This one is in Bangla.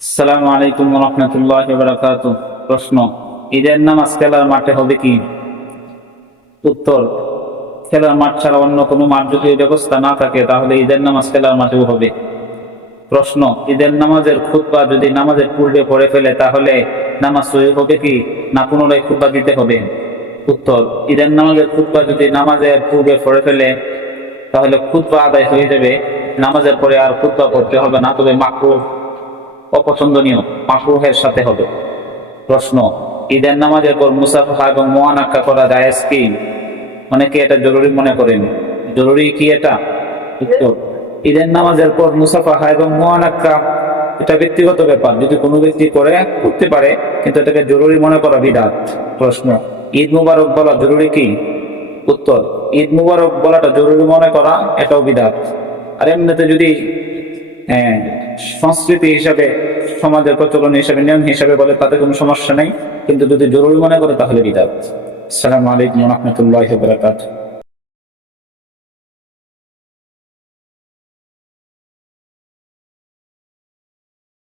আসসালামু আলাইকুম ওয়া রাহমাতুল্লাহি ওয়া বারাকাতুহু। প্রশ্ন, ঈদের নামাজ খেলার মাঠে হবে কি? উত্তর, খেলার মাঠ ছাড়া অন্য কোনো মাঠ যদি ব্যবস্থা না থাকে তাহলে ঈদের নামাজ খেলার মাঠেও হবে। প্রশ্ন, ঈদের নামাজের খুতবা যদি নামাজের পূর্বে পড়ে ফেলে তাহলে নামাজ সহিহ হবে কি না পুনরায় খুতবা দিতে হবে? উত্তর, ঈদের নামাজের খুতবা যদি নামাজের পূর্বে পড়ে ফেলে তাহলে খুতবা আদায় হয়ে যাবে, নামাজের পরে আর খুতবা পড়তে হবে না, তবে মাকরুহ অপছন্দনীয় মাকরুহের সাথে হবে। প্রশ্ন, ঈদের নামাজের পর মুসাফা এবং মুআনাকা করা জায়েজ কি? অনেকে এটা জরুরি মনে করেন, জরুরি কি এটা? উত্তর, ঈদের নামাজের পর মুসাফা এবং মুআনাকা এটা ব্যক্তিগত ব্যাপার, যদি কোনো ব্যক্তি করতে পারে, কিন্তু এটাকে জরুরি মনে করা বিদআত। প্রশ্ন, ঈদ মুবারক বলা জরুরি কি? উত্তর, ঈদ মুবারক বলাটা জরুরি মনে করা এটাও বিদআত। আর এমনিতে যদি হ্যাঁ সংস্কৃতি হিসাবে, সমাজের প্রচলন হিসাবে, নিয়ম হিসাবে বলে তাতে কোনো সমস্যা নেই, কিন্তু যদি জরুরি মনে করে তাহলে বিদআত। আসসালামু আলাইকুম ওয়া রাহমাতুল্লাহি ওয়া বারাকাতুহু।